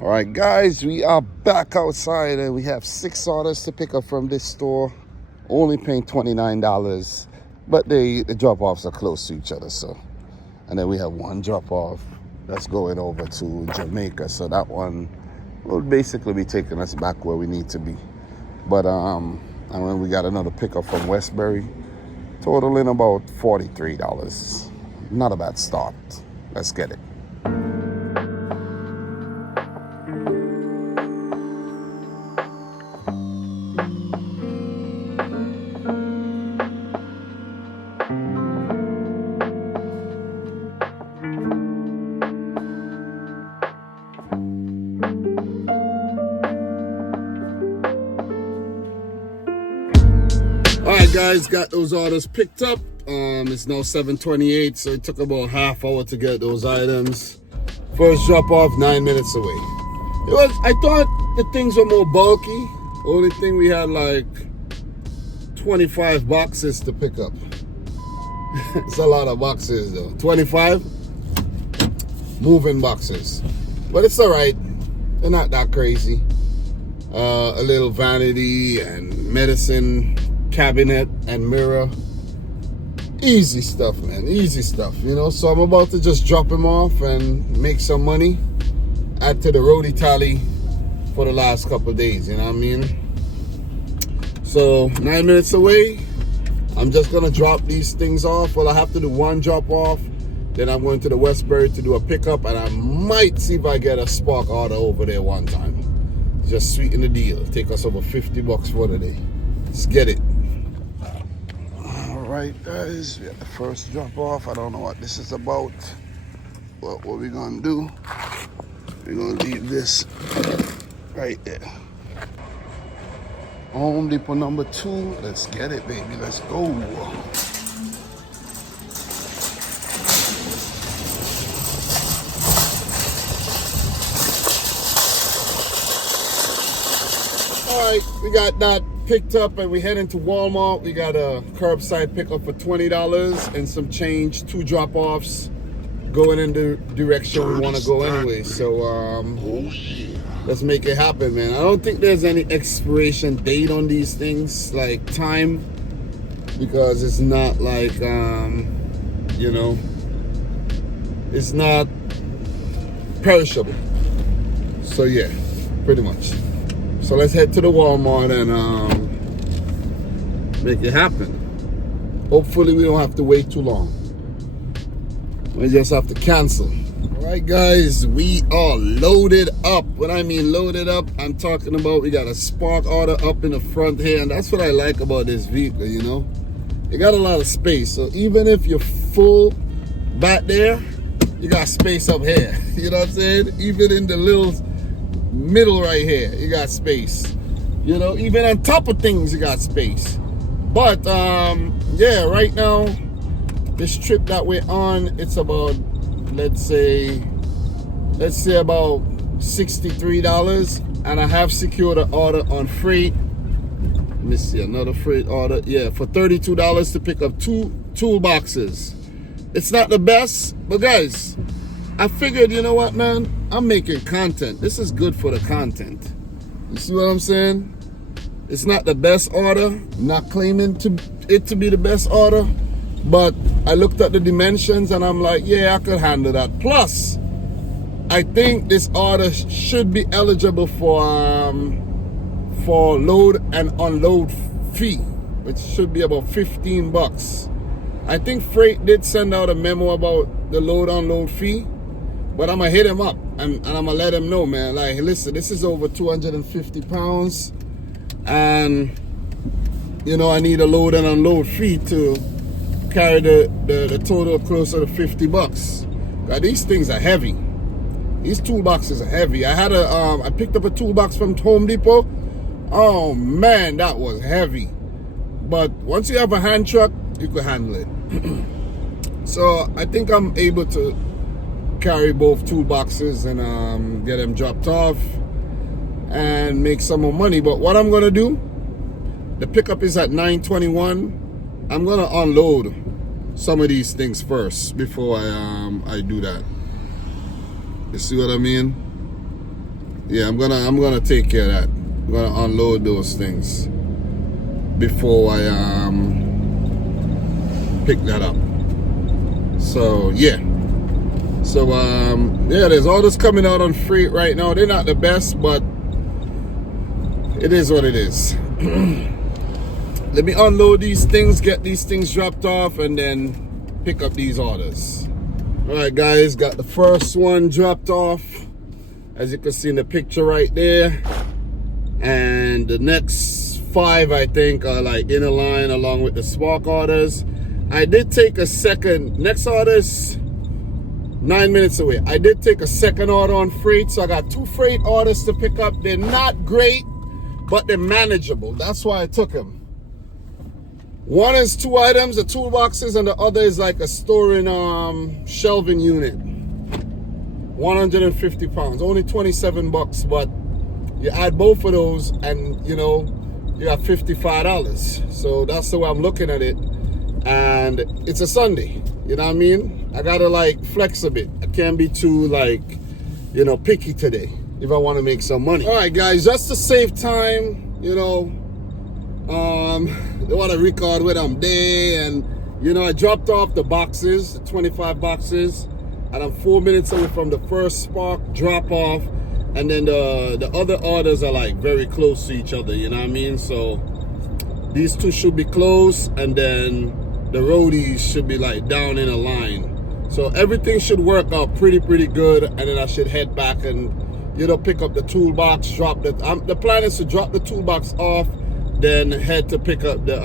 All right, guys, we are back outside and we have 6 orders to pick up from this store. Only paying $29, but the drop-offs are close to each other. So, and then we have one drop-off that's going over to Jamaica. So that one will basically be taking us back where we need to be. But and then we got another pickup from Westbury, totaling about $43. Not a bad start. Let's get it. All right, guys, got those orders picked up. It's now 7:28, so it took about half hour to get those items. First drop off, 9 minutes away. I thought the things were more bulky. Only thing, we had like 25 boxes to pick up. It's a lot of boxes though. 25 moving boxes, but it's all right. They're not that crazy. A little vanity and medicine cabinet and mirror. Easy stuff, man. Easy stuff, you know. So I'm about to just drop him off and make some money, add to the roadie tally for the last couple of days, you know what I mean? So 9 minutes away. I'm just gonna drop these things off. Well, I have to do one drop off, then I'm going to the Westbury to do a pickup, and I might see if I get a spark order over there one time. Just sweeten the deal. Take us over $50 for the day. Let's get it. Alright, guys, we got the first drop off. I don't know what this is about, but what we're gonna do, we're gonna leave this right there. Home Depot number 2. Let's get it, baby. Let's go. Alright, we got that picked up and we head into Walmart. We got a curbside pickup for $20 and some change, 2 drop-offs going in the direction we want to go anyway. So let's make it happen, man. I don't think there's any expiration date on these things, like time, because it's not like you know, it's not perishable. So yeah, pretty much. So let's head to the Walmart and make it happen. Hopefully we don't have to wait too long. We just have to cancel. All right, guys, we are loaded up. When I mean loaded up, I'm talking about we got a spark order up in the front here, and that's what I like about this vehicle, you know. You got a lot of space, so even if you're full back there, you got space up here. You know what I'm saying? Even in the little middle right here, you got space. You know, even on top of things, you got space. But yeah, right now, this trip that we're on, it's about, let's say about $63, and I have secured an order on freight. Let me see, another freight order. Yeah, for $32 to pick up 2 toolboxes. It's not the best, but guys, I figured, you know what, man? I'm making content. This is good for the content. You see what I'm saying? It's not the best order. I'm not claiming it to be the best order, but I looked at the dimensions and I'm like, yeah, I could handle that. Plus, I think this order should be eligible for load and unload fee, which should be about $15. I think Freight did send out a memo about the load unload fee, but I'm gonna hit him up and I'm gonna let him know, man. Like, listen, this is over 250 pounds, and you know, I need a load and unload fee to carry the total closer to $50. God, these things are heavy. These toolboxes are heavy. I picked up a toolbox from Home Depot. Oh man, that was heavy. But once you have a hand truck, you can handle it. So I think I'm able to carry both toolboxes and get them dropped off and make some more money. But what I'm gonna do, the pickup is at 9:21. I'm gonna unload some of these things first before I do that. You see what I mean? yeah, I'm gonna take care of that. I'm gonna unload those things before I pick that up. So yeah. So yeah, there's orders coming out on freight right now. They're not the best, but it is what it is. Let me unload these things, get these things dropped off, and then pick up these orders. All right, guys, got the first one dropped off, as you can see in the picture right there. And the next 5, I think, are like in a line along with the Spark orders. I did take a second, next order's 9 minutes away. I did take a second order on freight, so I got 2 freight orders to pick up. They're not great, but they're manageable. That's why I took them. One is 2 items, the toolboxes, and the other is like a storing shelving unit. 150 pounds, only 27 bucks, but you add both of those and you know, you got $55. So that's the way I'm looking at it. And it's a Sunday, you know what I mean? I gotta like flex a bit. I can't be too like, you know, picky today if I want to make some money. All right, guys, just to save time, you know, they want to record when I'm there, and you know, I dropped off the boxes, the 25 boxes, and I'm 4 minutes away from the first Spark drop off, and then the other orders are like very close to each other, you know what I mean? So these 2 should be close, and then the roadies should be like down in a line. So everything should work out pretty good, and then I should head back and, you know, pick up the toolbox, drop the plan is to drop the toolbox off, then head to pick up the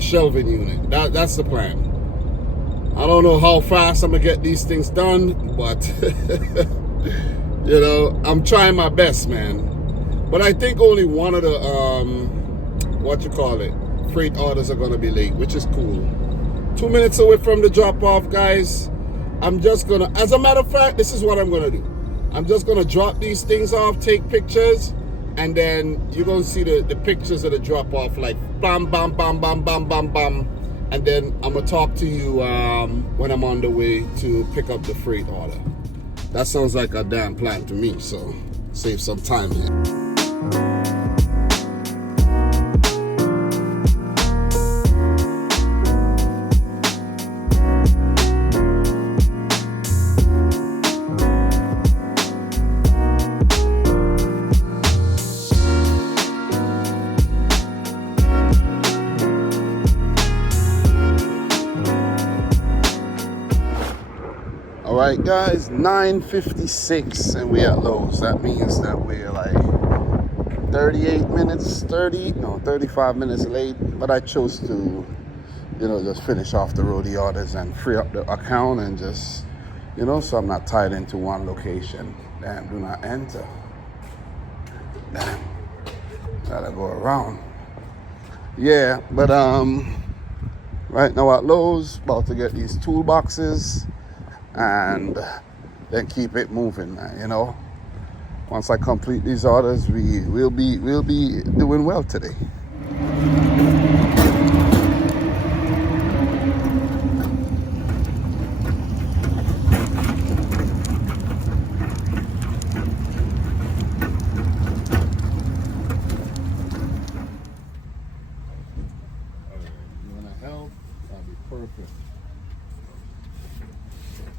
shelving unit. That's the plan. I don't know how fast I'm gonna get these things done, but you know, I'm trying my best, man. But I think only one of the freight orders are gonna be late, which is cool. 2 minutes away from the drop off, guys. I'm just gonna, as a matter of fact, this is what I'm gonna do. I'm just gonna drop these things off, take pictures, and then you're gonna see the pictures of the drop off, like bam, bam, bam, bam, bam, bam, bam. And then I'm gonna talk to you when I'm on the way to pick up the freight order. That sounds like a damn plan to me, so save some time here. All right, guys, 9:56 and we're at Lowe's. That means that we're like 35 minutes late, but I chose to, you know, just finish off the roadie orders and free up the account and just, you know, so I'm not tied into one location. Damn, do not enter. Damn, gotta go around. Yeah, but right now at Lowe's, about to get these toolboxes and then keep it moving, man, you know. Once I complete these orders, we'll be doing well today. You wanna help? That'd be perfect.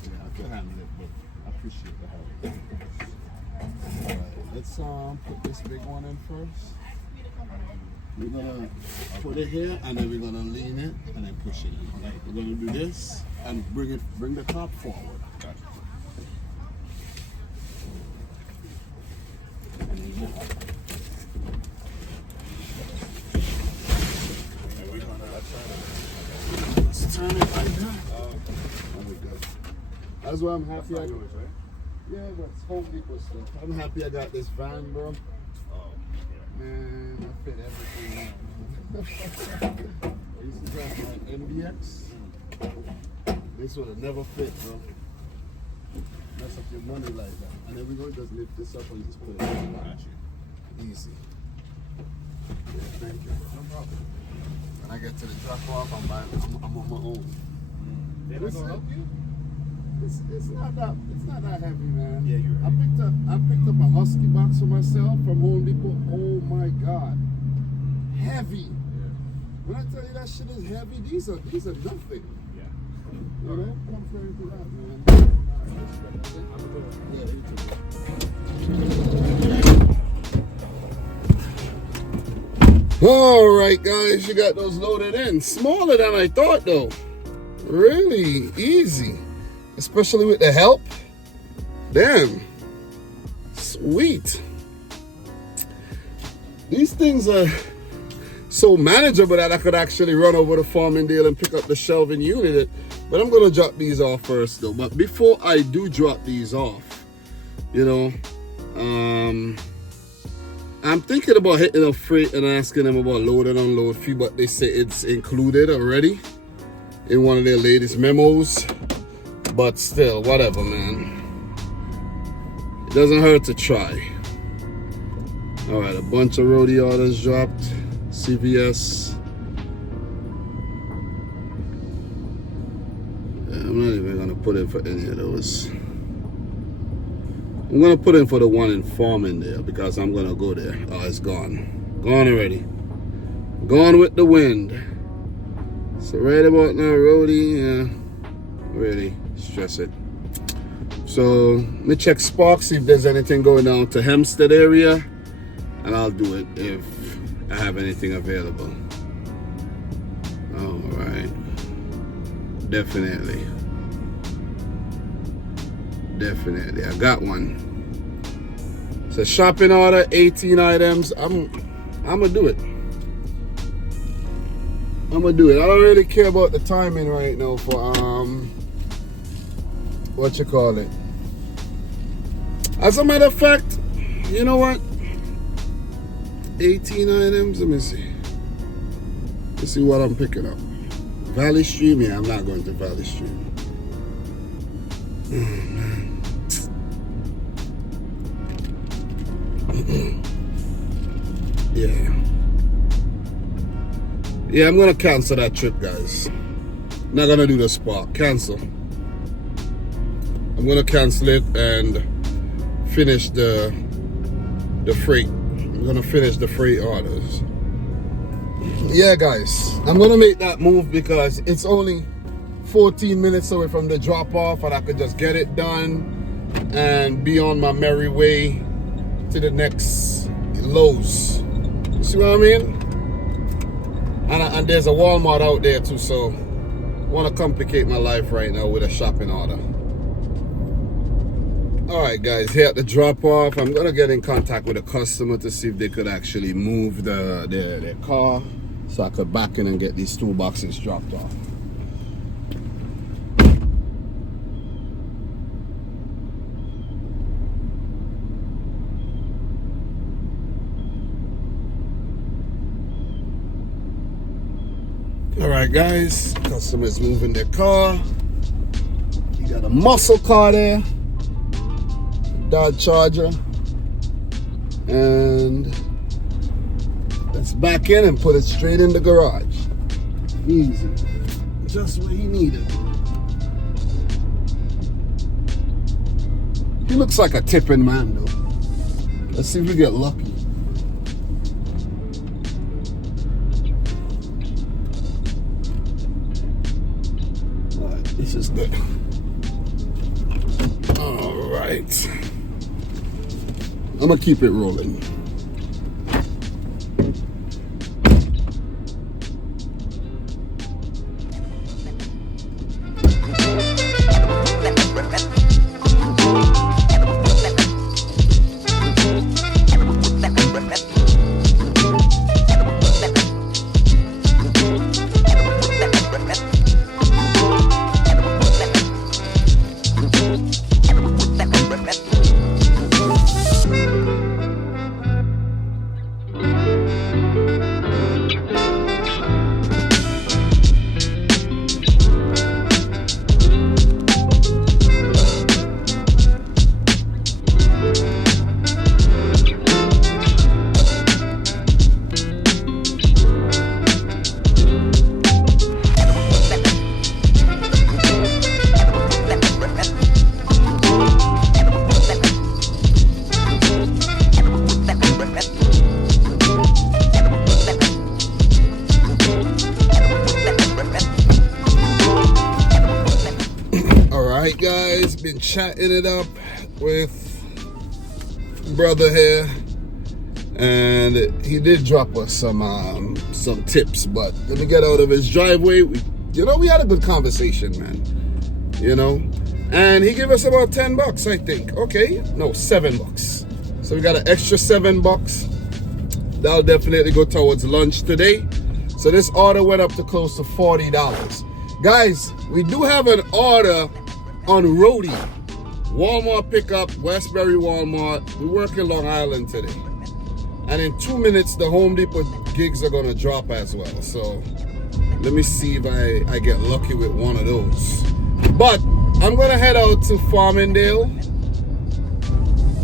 Yeah, I can handle it, but I appreciate the help. Alright, let's put this big one in first. We're gonna put it here, and then we're gonna lean it and then push it in. Alright, we're gonna do this and bring the top forward. Gotcha. And then lift it. And we're gonna let's turn it like that. And we're good. That's why I'm happy. Yeah, that's Home Depot stuff. I'm happy I got this van, bro. Man, I fit everything out. I used to drive my MDX. This would have never fit, bro. Mess up your money like that. And then we're going to just lift this up and just put it in the back. Easy. Yeah, thank you. No problem. When I get to the drop off, I'm on my own. They're not gonna help you? It's not that heavy, man. Yeah, you're right. I musky box for myself from Home Depot. Oh my God, heavy. When I tell you that shit is heavy, these are nothing. Yeah. You know, compared to that, man. All right, guys, you got those loaded in. Smaller than I thought, though. Really easy, especially with the help. Damn, sweet. These things are so manageable that I could actually run over to Farmingdale and pick up the shelving unit. But I'm gonna drop these off first, though. But before I do drop these off, you know, I'm thinking about hitting up freight and asking them about load and unload fee, but they say it's included already in one of their latest memos. But still, whatever, man. It doesn't hurt to try. All right, a bunch of roadie orders dropped. CVS. Yeah, I'm not even gonna put in for any of those. I'm gonna put in for the one in Farmingdale because I'm gonna go there. Oh, it's gone. Gone already. Gone with the wind. So right about now, roadie, yeah, really stress it. So let me check Spark, see if there's anything going down to Hempstead area, and I'll do it if I have anything available. All right, definitely, I got one. It's a shopping order, 18 items. I'm gonna do it. I don't really care about the timing right now for what you call it. As a matter of fact, you know what? 18 items. Let me see. Let's see what I'm picking up. Valley Stream. Yeah, I'm not going to Valley Stream. Oh, man. Yeah, I'm gonna cancel that trip, guys. Not gonna do the Spark. Cancel. I'm gonna cancel it and finish the freight. I'm gonna finish the freight orders. Yeah, guys, I'm gonna make that move because it's only 14 minutes away from the drop off, and I could just get it done and be on my merry way to the next Lowe's. You see what I mean? And there's a Walmart out there too, so I want to complicate my life right now with a shopping order. All right, guys, here at the drop off, I'm gonna get in contact with a customer to see if they could actually move their car so I could back in and get these two boxes dropped off. All right, guys, customer's moving their car. You got a muscle car there, Dodge Charger, and let's back in and put it straight in the garage. Easy, just what he needed. He looks like a tipping man, though. Let's see if we get lucky. This is good. All right. I'm gonna keep it rolling. chatting it up with brother here, and he did drop us some tips. But let me get out of his driveway. We had a good conversation, man. And he gave us about $10, I think. Okay, no, $7. So we got an extra $7. That'll definitely go towards lunch today. So this order went up to close to $40. Guys, we do have an order on Roadie. Walmart pickup, Westbury Walmart. We work in Long Island today. And in 2 minutes, the Home Depot gigs are gonna drop as well. So let me see if I get lucky with one of those. But I'm gonna head out to Farmingdale.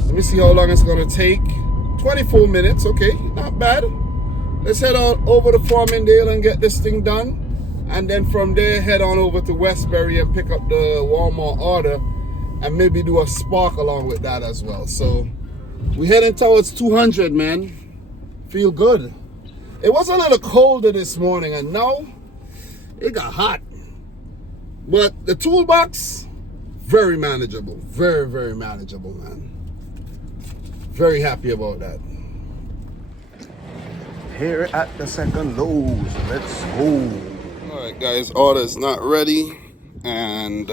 Let me see how long it's gonna take. 24 minutes, okay, not bad. Let's head on over to Farmingdale and get this thing done. And then from there, head on over to Westbury and pick up the Walmart order and maybe do a spark along with that as well. So we're heading towards 200, man. Feel good. It was a little colder this morning and now it got hot. But the toolbox, very manageable. Very, very manageable, man. Very happy about that. Here at the second Lowe's. Let's go. Alright guys, order's not ready. And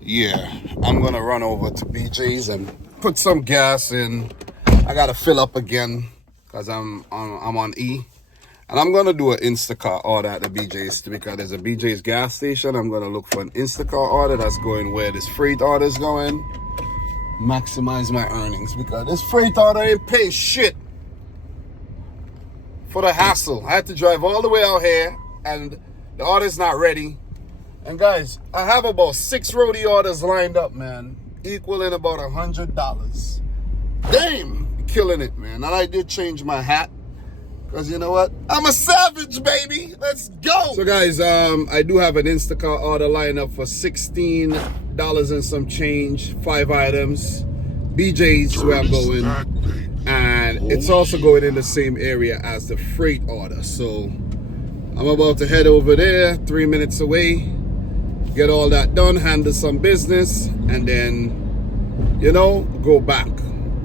yeah, I'm gonna run over to BJ's and put some gas in. I gotta fill up again because I'm on E. And I'm gonna do an Instacart order at the BJ's because there's a BJ's gas station. I'm gonna look for an Instacart order that's going where this freight order is going. Maximize my earnings because this freight order ain't pay shit for the hassle. I had to drive all the way out here and the order's not ready. And guys, I have about 6 roadie orders lined up, man, equaling about $100. Damn, killing it, man. And I did change my hat because you know what? I'm a savage, baby. Let's go. So guys, I do have an Instacart order lined up for $16 and some change, 5 items. BJ's where I'm going. And it's also going in the same area as the freight order. So I'm about to head over there, 3 minutes away, get all that done, handle some business, and then, go back.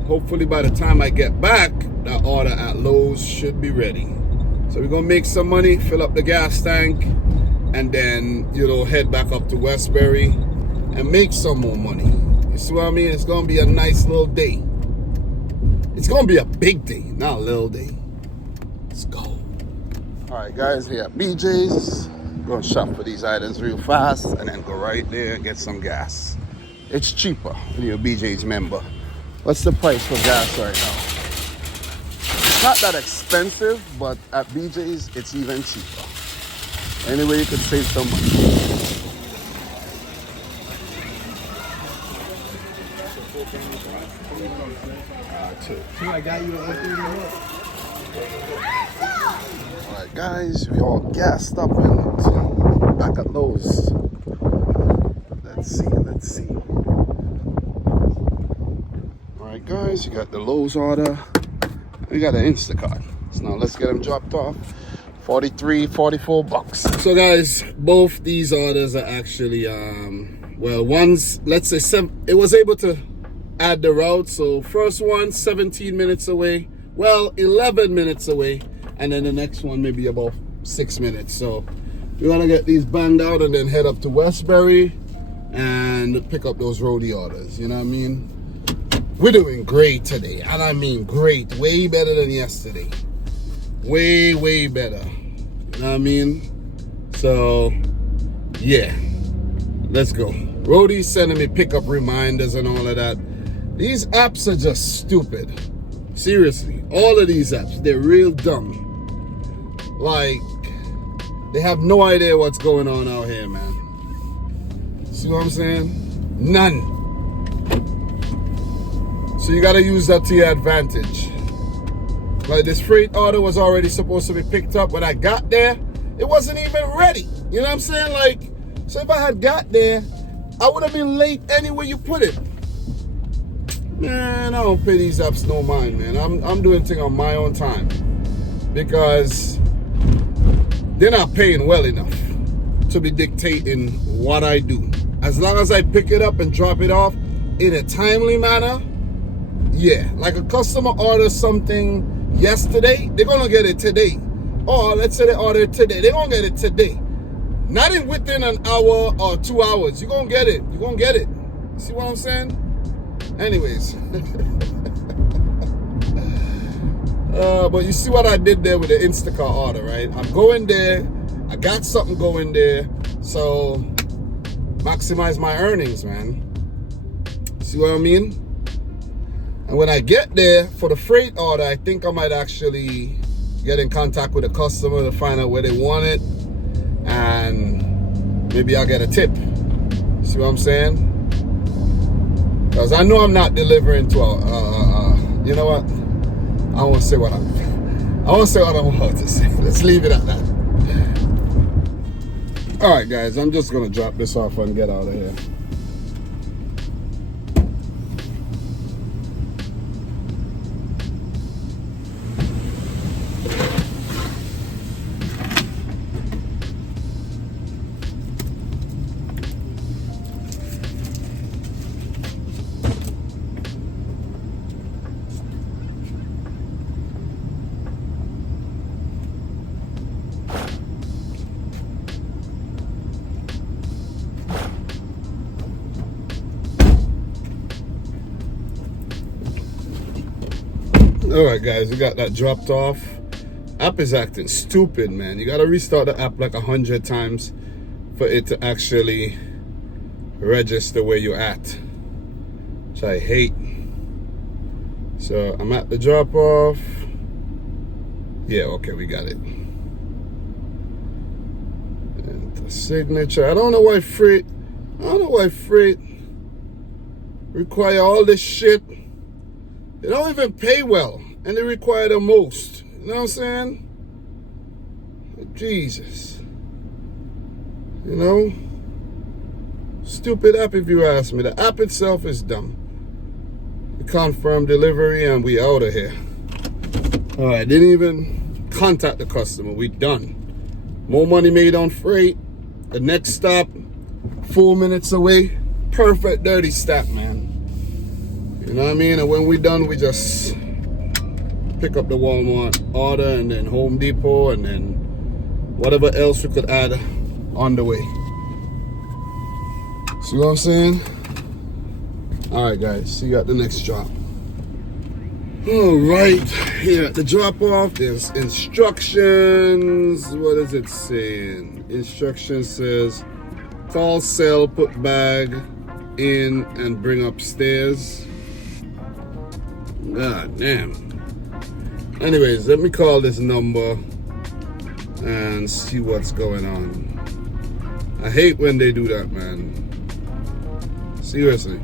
Hopefully by the time I get back, that order at Lowe's should be ready. So we're gonna make some money, fill up the gas tank, and then, head back up to Westbury and make some more money. You see what I mean? It's gonna be a nice little day. It's gonna be a big day, not a little day. Let's go. All right, guys, here at BJ's. Gonna shop for these items real fast and then go right there and get some gas. It's cheaper when you're a BJ's member. What's the price for gas right now? It's not that expensive, but at BJ's, it's even cheaper. Anyway, you could save some money. I got you Alright guys, we all gassed up and back at Lowe's. Let's see. Alright guys, you got the Lowe's order. We got an Instacart. So now let's get them dropped off. $44. So guys, both these orders are actually one's, let's say it was able to add the route. So first one 17 minutes away, 11 minutes away, and then the next one maybe about 6 minutes. So we want to get these banged out and then head up to Westbury and pick up those roadie orders. You know what I mean? We're doing great today, and I mean great, way better than yesterday. Way better. You know what I mean? So yeah, let's go. Roadie's sending me pickup reminders and all of that. These apps are just stupid. Seriously, all of these apps, they're real dumb. Like, they have no idea what's going on out here, man. See what I'm saying? None. So you gotta use that to your advantage. Like, this freight order was already supposed to be picked up. When I got there, it wasn't even ready. You know what I'm saying? Like, so if I had got there, I would have been late anywhere you put it. Man, I don't pay these apps no mind, man. I'm doing things on my own time because they're not paying well enough to be dictating what I do. as long as I pick it up and drop it off in a timely manner, yeah. Like a customer orders something yesterday, they're gonna get it today. Or let's say they ordered today, they're gonna get it today. Not in within an hour or 2 hours. You're gonna get it. You're gonna get it. See what I'm saying? Anyways. But you see what I did there with the Instacart order, right? I'm going there. I got something going there. So maximize my earnings, man. See what I mean? And when I get there for the freight order, I think I might actually get in contact with the customer to find out where they want it. And maybe I'll get a tip. See what I'm saying? Because I know I'm not delivering to you know what? I won't say what I'm about to say. Let's leave it at that. All right, guys, I'm just gonna drop this off and get out of here. All right, guys, we got that dropped off. App is acting stupid, man. You gotta restart the app like 100 times for it to actually register where you're at, which I hate. So I'm at the drop off. Yeah, okay, we got it. And the signature. I don't know why freight require all this shit. They don't even pay well, and they require the most. You know what I'm saying? Jesus. You know? Stupid app, if you ask me. The app itself is dumb. We confirm delivery, and we out of here. All right, didn't even contact the customer. We done. More money made on freight. The next stop, 4 minutes away. Perfect dirty stop, man. You know what I mean? And when we done, we just pick up the Walmart order and then Home Depot and then whatever else we could add on the way. See what I'm saying? All right, guys. See you at the next drop. All right. Here at the drop off, there's instructions. What is it saying? Instruction says, call cell, put bag in and bring upstairs. God damn. Anyways, let me call this number and see what's going on. I hate when they do that, man. Seriously.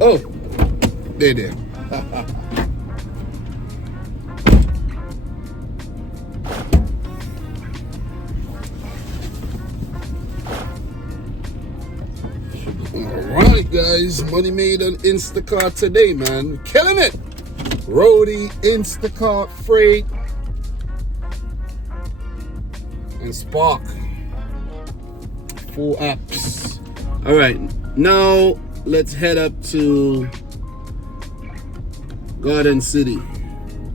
Oh, they did. Alright, guys, money made on Instacart today, man. We're killing it. Roadie, Instacart, Freight, and Spark. 4 apps. Alright, now let's head up to Garden City,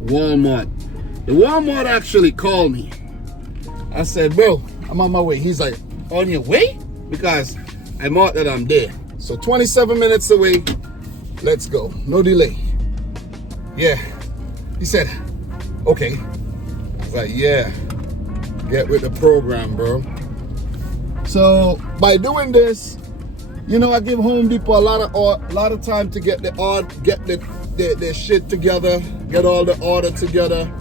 Walmart. The Walmart actually called me. I said, bro, I'm on my way. He's like, on your way? Because I marked that I'm there. So 27 minutes away. Let's go. No delay. Yeah. He said, okay. I was like, yeah. Get with the program, bro. So by doing this, you know, I give Home Depot a lot of time to get their shit together, get all the order together,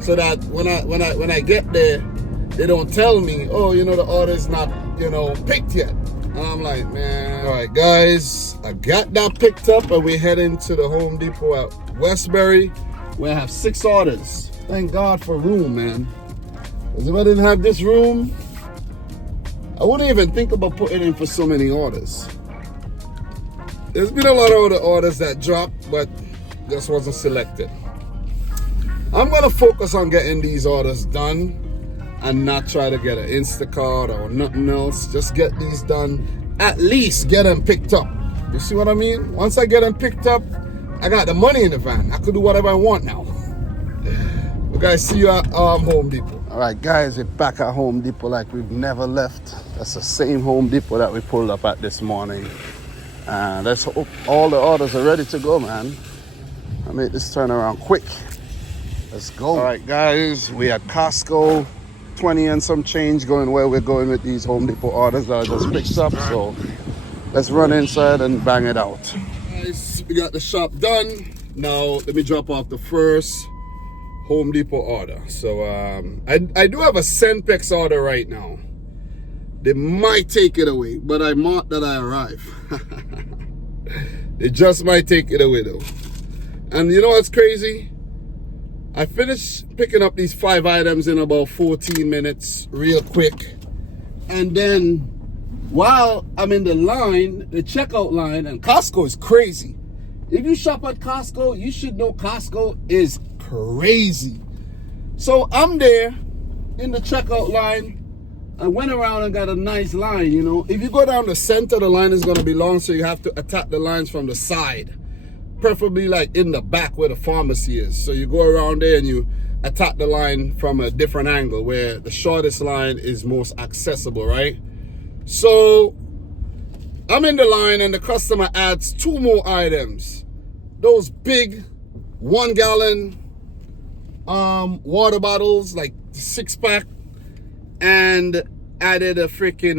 so that when I get there, they don't tell me, oh, you know, the order is not, you know, picked yet. And I'm like, man. All right, guys, I got that picked up, and we're heading to the Home Depot at Westbury, where I have 6 orders. Thank God for room, man. Because if I didn't have this room, I wouldn't even think about putting in for so many orders. There's been a lot of other orders that dropped, but just wasn't selected. I'm gonna focus on getting these orders done and not try to get an Instacart or nothing else. Just get these done. At least get them picked up. You see what I mean? Once I get them picked up, I got the money in the van. I could do whatever I want now. Well, guys, see you at Home Depot. All right, guys, we're back at Home Depot like we've never left. That's the same Home Depot that we pulled up at this morning. And let's hope all the orders are ready to go, man. I made this turn around quick. Let's go. All right, guys, we at Costco. 20 and some change going where we're going with these Home Depot orders that I just picked up. So let's run inside and bang it out. Guys, we got the shop done. Now let me drop off the first Home Depot order. So I do have a Senpex order right now. They might take it away, but I marked that I arrive. They just might take it away though. And you know what's crazy? I finished picking up these 5 items in about 14 minutes, real quick. And then while I'm in the line, the checkout line, and Costco is crazy. If you shop at Costco, you should know Costco is crazy. So I'm there in the checkout line. I went around and got a nice line, you know. If you go down the center, the line is going to be long, so you have to attack the lines from the side. Preferably like in the back where the pharmacy is. So you go around there and you attack the line from a different angle where the shortest line is most accessible, right? So I'm in the line and the customer adds 2 more items. Those big 1 gallon water bottles, like 6-pack, and added a freaking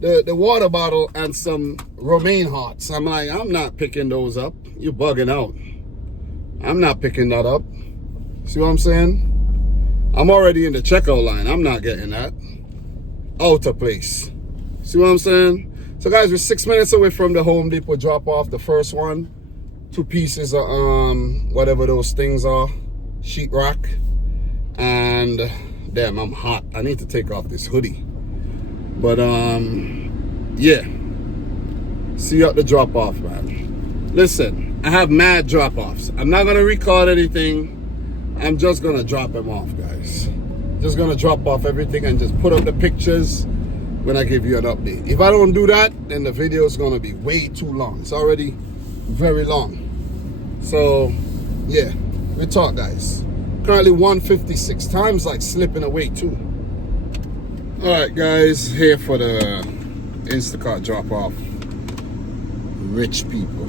the water bottle and some romaine hearts. I'm like, I'm not picking those up. You're bugging out. I'm not picking that up. See what I'm saying? I'm already in the checkout line. I'm not getting that. Out of place. See what I'm saying? So guys, we're 6 minutes away from the Home Depot drop off. The first one, 2 pieces of whatever those things are, sheetrock. And damn, I'm hot. I need to take off this hoodie. But yeah, see you at the drop off, man. Listen, I have mad drop offs. I'm not gonna record anything. I'm just gonna drop them off, guys. Just gonna drop off everything and just put up the pictures when I give you an update. If I don't do that, then the video is gonna be way too long. It's already very long. So yeah, we talk, guys. Currently 156. Time's like slipping away too. All right, guys, here for the Instacart drop off. Rich people.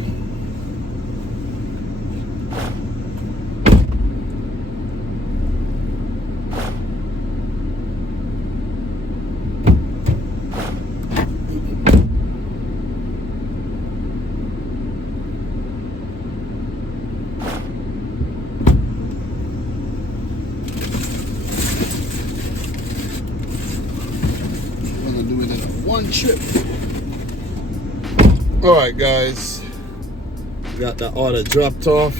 One trip. All right, guys, got that order dropped off.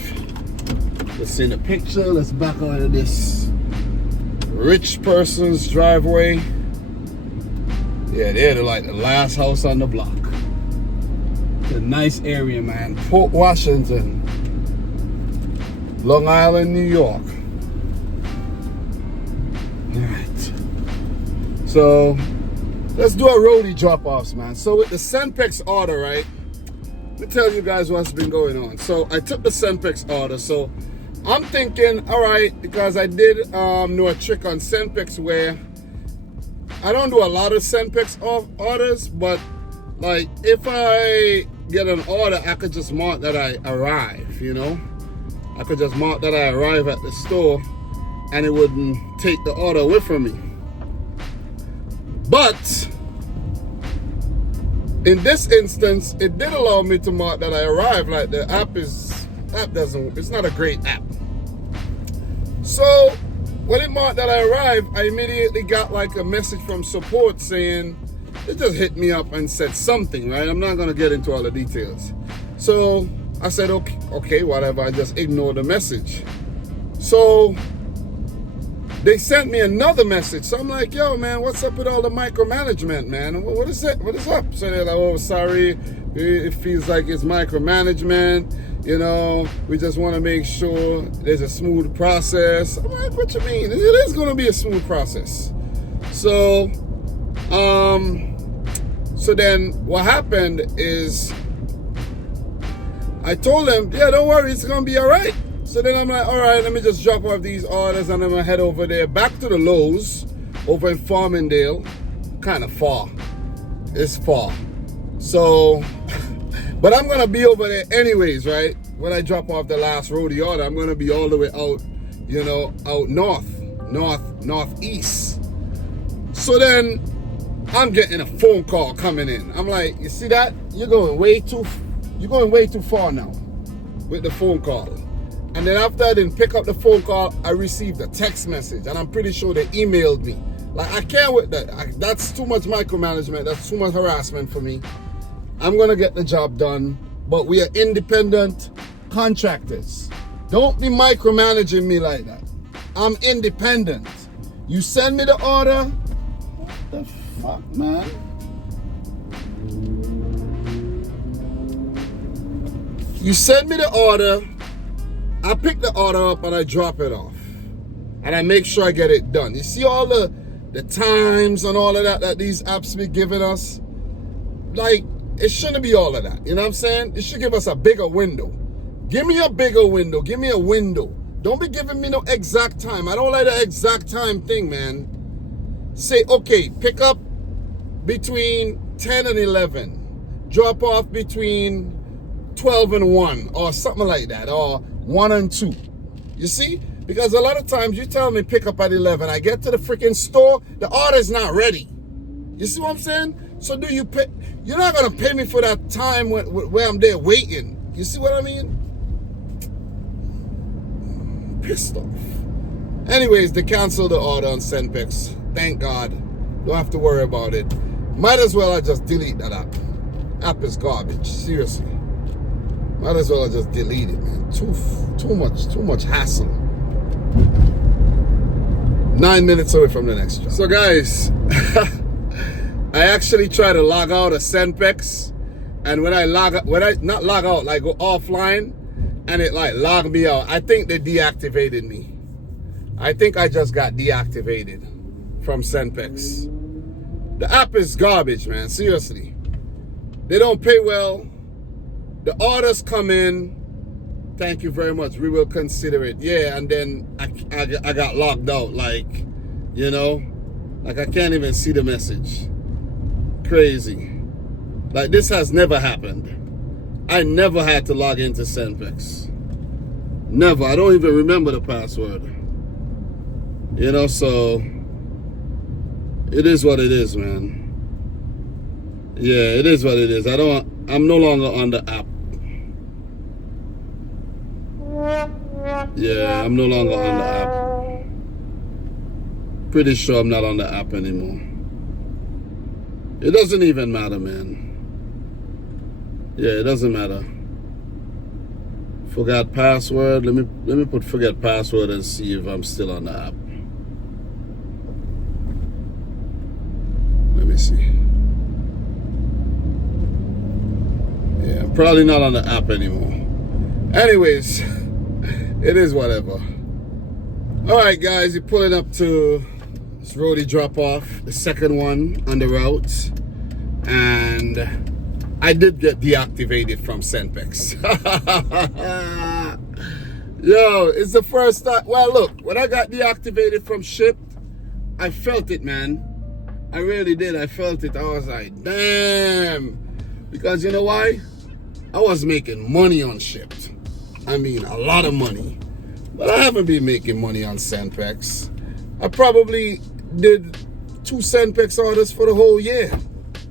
Let's see the picture. Let's back out of this rich person's driveway. Yeah, they're like the last house on the block. It's a nice area, man. Port Washington, Long Island, New York. All right, so let's do a roadie drop-offs, man. So with the Senpex order, right? Let me tell you guys what's been going on. So I took the Senpex order. So I'm thinking, all right, because I did know a trick on Senpex where I don't do a lot of Senpex orders, but like if I get an order, I could just mark that I arrive, you know? I could just mark that I arrive at the store and it wouldn't take the order away from me. But in this instance, it did allow me to mark that I arrived. Like the app it's not a great app. So when it marked that I arrived, I immediately got like a message from support saying, it just hit me up and said something, right? I'm not gonna get into all the details. So I said, okay, whatever, I just ignored the message. So they sent me another message. So I'm like, yo, man, what's up with all the micromanagement, man? What is it? What is up? So they're like, oh, sorry, It feels like it's micromanagement. You know, we just want to make sure there's a smooth process. I'm like, what you mean? It is going to be a smooth process. So, so then what happened is I told them, yeah, don't worry, it's going to be all right. So then I'm like, all right, let me just drop off these orders and I'm going to head over there, back to the Lowe's over in Farmingdale. Kind of far. It's far. So, but I'm going to be over there anyways, right? When I drop off the last roadie order, I'm going to be all the way out, you know, out northeast. So then I'm getting a phone call coming in. I'm like, you see that? You're going way too far now with the phone call. And then after I didn't pick up the phone call, I received a text message, and I'm pretty sure they emailed me. Like, I can't with that. That's too much micromanagement. That's too much harassment for me. I'm going to get the job done, but we are independent contractors. Don't be micromanaging me like that. I'm independent. You send me the order. What the fuck, man? You send me the order. I pick the order up and I drop it off. And I make sure I get it done. You see all the times and all of that these apps be giving us? Like, it shouldn't be all of that. You know what I'm saying? It should give us a bigger window. Give me a bigger window. Give me a window. Don't be giving me no exact time. I don't like the exact time thing, man. Say, okay, pick up between 10 and 11. Drop off between 12 and 1 or something like that, or 1 and 2. You see? Because a lot of times you tell me pick up at 11. I get to the freaking store, the order's not ready. You see what I'm saying? So do you pay? You're not going to pay me for that time where I'm there waiting. You see what I mean? Pissed off. Anyways, they canceled the order on Senpex. Thank God. Don't have to worry about it. Might as well I just delete that app. App is garbage. Seriously. Might as well I just delete it, man. Too much hassle. 9 minutes away from the next job. So guys, I actually try to log out of Senpex, and when I not log out, like go offline, and it like logged me out. I think they deactivated me. I think I just got deactivated from Senpex. The app is garbage, man. Seriously. They don't pay well. The orders come in. Thank you very much. We will consider it. Yeah, and then I got logged out. Like, you know, like I can't even see the message. Crazy. Like, this has never happened. I never had to log into Senpex. Never. I don't even remember the password. You know, so it is what it is, man. Yeah, it is what it is. I'm no longer on the app. Yeah, I'm no longer on the app. Pretty sure I'm not on the app anymore. It doesn't even matter, man. Yeah, it doesn't matter. Forgot password. Let me put forget password and see if I'm still on the app. Let me see. Yeah, probably not on the app anymore. Anyways, it is whatever. Alright guys, you're pulling up to this roadie drop off, the second one on the route. And I did get deactivated from Senpex. Yo, it's the first time. Well, look, when I got deactivated from Shipped, I felt it, man. I really did. I felt it. I was like, damn. Because you know why? I was making money on Shipped. I mean, a lot of money. But I haven't been making money on Senpex. I probably did 2 Senpex orders for the whole year.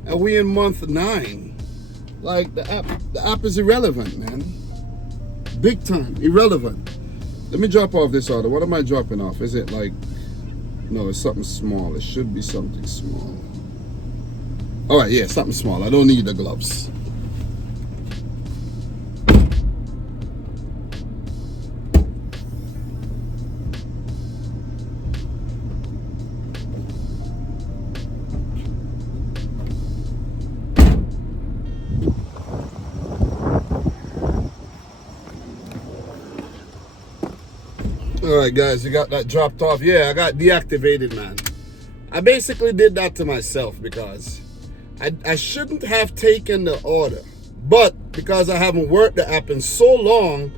And we in month 9. Like, the app is irrelevant, man. Big time, irrelevant. Let me drop off this order. What am I dropping off? Is it like, no, it's something small. It should be something small. All right, yeah, something small. I don't need the gloves. All right, guys, you got that dropped off. Yeah, I got deactivated, man. I basically did that to myself because I shouldn't have taken the order. But because I haven't worked the app in so long,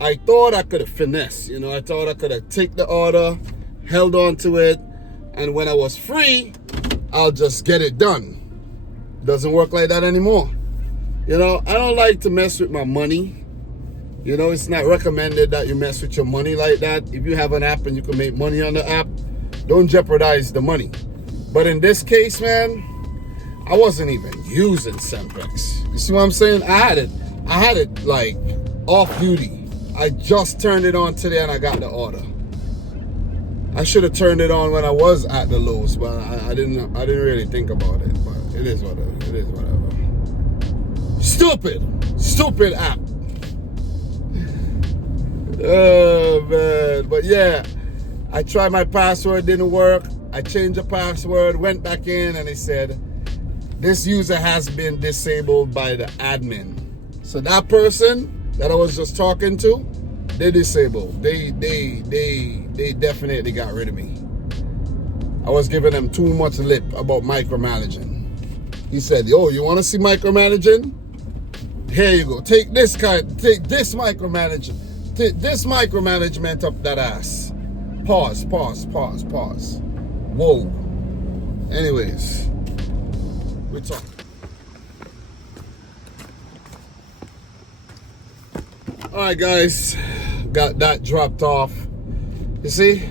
I thought I could have finessed. You know, I thought I could have taken the order, held on to it, and when I was free, I'll just get it done. Doesn't work like that anymore. You know, I don't like to mess with my money. You know, it's not recommended that you mess with your money like that. If you have an app and you can make money on the app, don't jeopardize the money. But in this case, man, I wasn't even using Sempex. You see what I'm saying? I had it like off duty. I just turned it on today and I got the order. I should have turned it on when I was at the Lowe's, but I didn't really think about it. But it is whatever. Stupid app. Oh man, but yeah, I tried my password, didn't work. I changed the password, went back in, and it said this user has been disabled by the admin. So that person that I was just talking to, they disabled. They definitely got rid of me. I was giving them too much lip about micromanaging. He said, "Oh, you want to see micromanaging? Here you go. Take this micromanaging. This micromanagement up that ass." Pause. Whoa. Anyways, we're talking. All right, guys, got that dropped off. You see,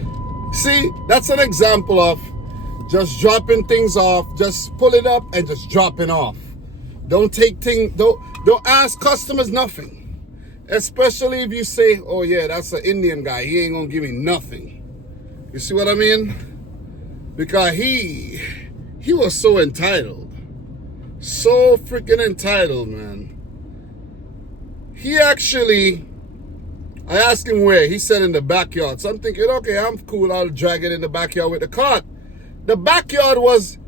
that's an example of just dropping things off. Just pull it up and just dropping off. Don't ask customers nothing. Especially if you say, "Oh yeah, that's an Indian guy. He ain't gonna give me nothing." You see what I mean? Because he was so entitled. So freaking entitled, man. I asked him where. He said in the backyard. So I'm thinking, okay, I'm cool. I'll drag it in the backyard with the cart. The backyard was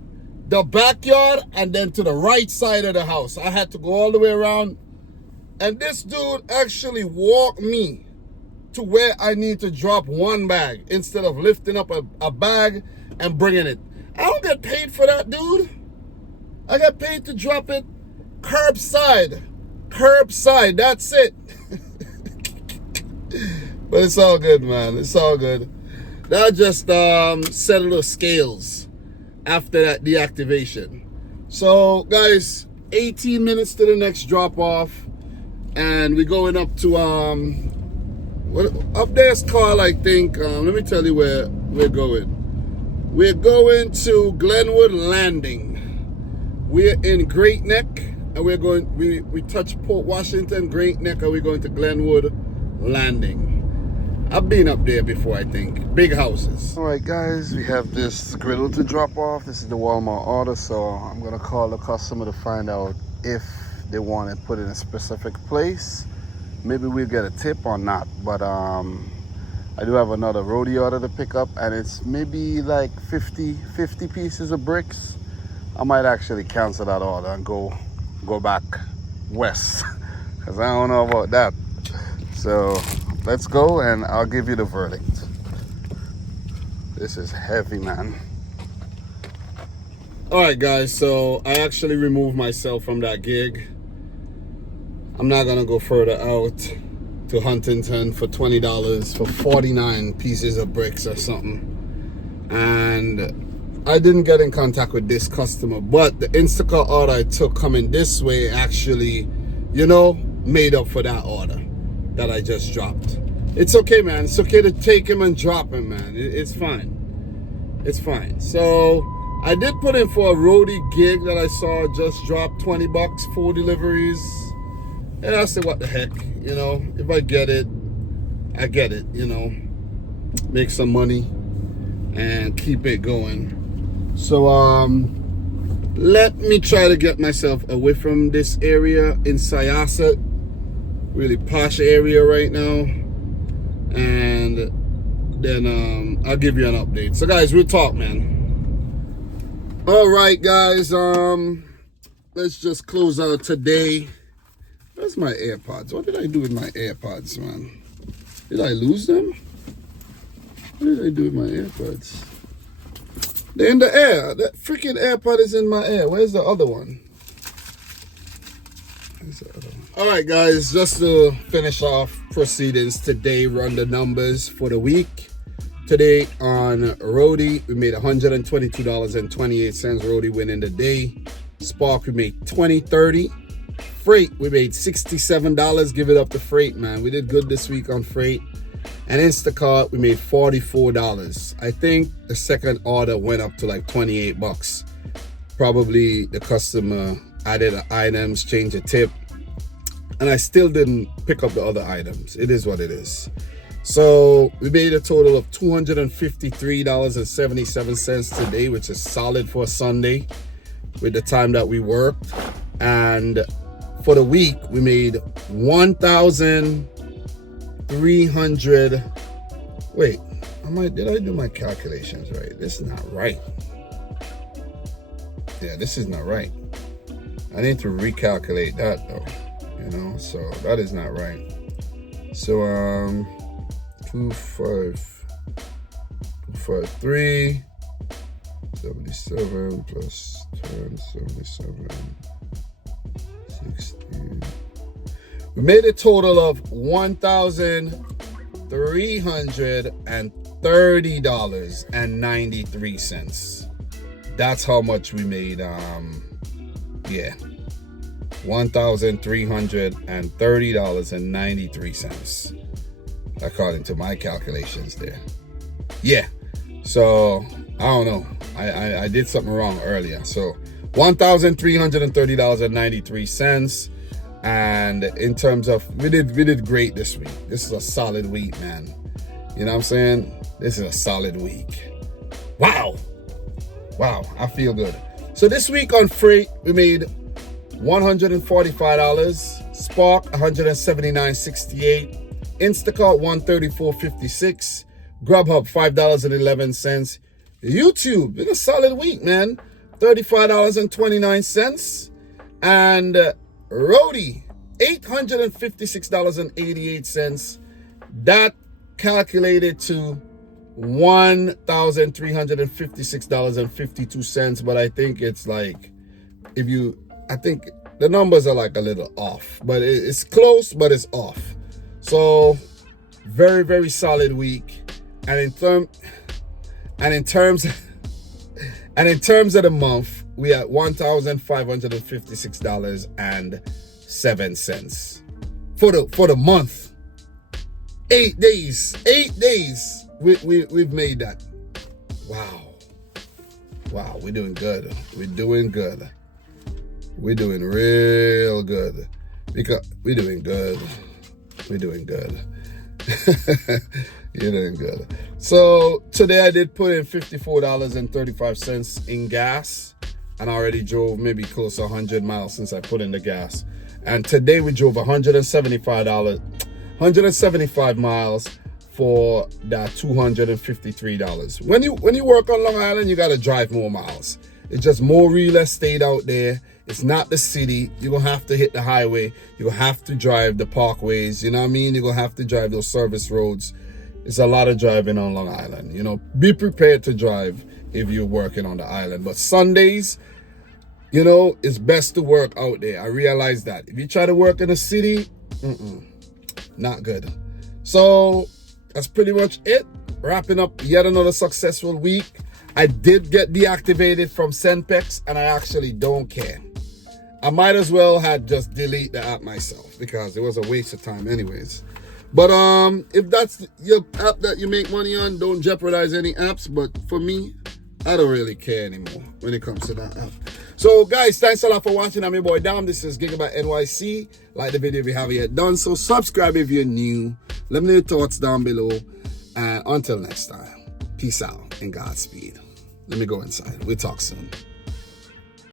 the backyard and then to the right side of the house. I had to go all the way around. And this dude actually walked me to where I need to drop one bag instead of lifting up a bag and bringing it. I don't get paid for that, dude. I get paid to drop it curbside. Curbside, that's it. But it's all good, man. It's all good. That just settled the scales after that deactivation. So, guys, 18 minutes to the next drop off. And we're going up to up there's called, I think, let me tell you where we're going. We're going to Glenwood Landing. We're in Great Neck, and we touch Port Washington, Great Neck, and we're going to Glenwood Landing. I've been up there before, I think. Big houses. All right, guys, we have this griddle to drop off. This is the Walmart order, so I'm gonna call the customer to find out if they want it put in a specific place. Maybe we'll get a tip or not, but I do have another roadie order to pick up, and it's maybe like 50 pieces of bricks. I might actually cancel that order and go back west, because I don't know about that. So let's go and I'll give you the verdict. This is heavy, man. All right, guys, so I actually removed myself from that gig. I'm not gonna go further out to Huntington for $20 for 49 pieces of bricks or something. And I didn't get in contact with this customer, but the Instacart order I took coming this way actually, you know, made up for that order that I just dropped. It's okay, man. It's okay to take him and drop him, man. It's fine. It's fine. So I did put in for a roadie gig that I saw just dropped $20, 4 deliveries. And I said, what the heck, you know, if I get it, I get it, you know, make some money and keep it going. So, let me try to get myself away from this area in Syosset, really posh area right now. And then, I'll give you an update. So guys, we'll talk, man. All right, guys, let's just close out today. Where's my AirPods? What did I do with my AirPods, man? Did I lose them? What did I do with my AirPods? They're in the air. That freaking AirPod is in my ear. Where's the other one? All right, guys, just to finish off proceedings today, run the numbers for the week. Today on Roadie, we made $122.28. Roadie winning the day. Spark, we made $20.30. Freight, we made $67. Give it up to Freight, man. We did good this week on Freight. And Instacart, we made $44. I think the second order went up to like $28. Probably the customer added items, changed a tip. And I still didn't pick up the other items. It is what it is. So we made a total of $253.77 today, which is solid for a Sunday with the time that we worked. And for the week, we made 1,300. Wait, did I do my calculations right? This is not right. Yeah, this is not right. I need to recalculate that though, so that is not right. So 253 77 plus 10 77 16. We made a total of $1,330.93. That's how much we made. $1,330.93 according to my calculations there. Yeah, so I don't know, I did something wrong earlier. So $1,330.93. And in terms of, we did great this week. This is a solid week, man. You know what I'm saying? This is a solid week. Wow, I feel good. So this week on Freight, we made $145. Spark, $179.68. Instacart, $134.56. Grubhub, $5.11. YouTube, been a solid week, man. $35.29. And Roadie, $856.88. That calculated to $1,356.52. But I think it's like, I think the numbers are like a little off, but it's close, but it's off. So very, very solid week. And in terms of the month, we at $1,556.07 for the month. 8 days. We've made that. Wow, we're doing good. We're doing real good. Because we're doing good. You're doing good. So today I did put in $54.35 in gas, and I already drove maybe close to 100 miles since I put in the gas. And today we drove $175 miles for that $253. When you work on Long Island, you gotta drive more miles. It's just more real estate out there. It's not the city. You're gonna have to hit the highway. You're gonna have to drive the parkways. You know what I mean? You're gonna have to drive those service roads. It's a lot of driving on Long Island. Be prepared to drive if you're working on the island. But Sundays, it's best to work out there. I realize that. If you try to work in the city, not good. So that's pretty much it. Wrapping up yet another successful week. I did get deactivated from Senpex, and I actually don't care. I might as well have just delete the app myself because it was a waste of time anyways. But if that's your app that you make money on, don't jeopardize any apps. But for me, I don't really care anymore when it comes to that app. So guys, thanks a lot for watching. I'm your boy Dom. This is Gigabyte NYC. Like the video if you haven't yet done so. Subscribe if you're new. Let me know your thoughts down below. And until next time, peace out and Godspeed. Let me go inside. We'll talk soon.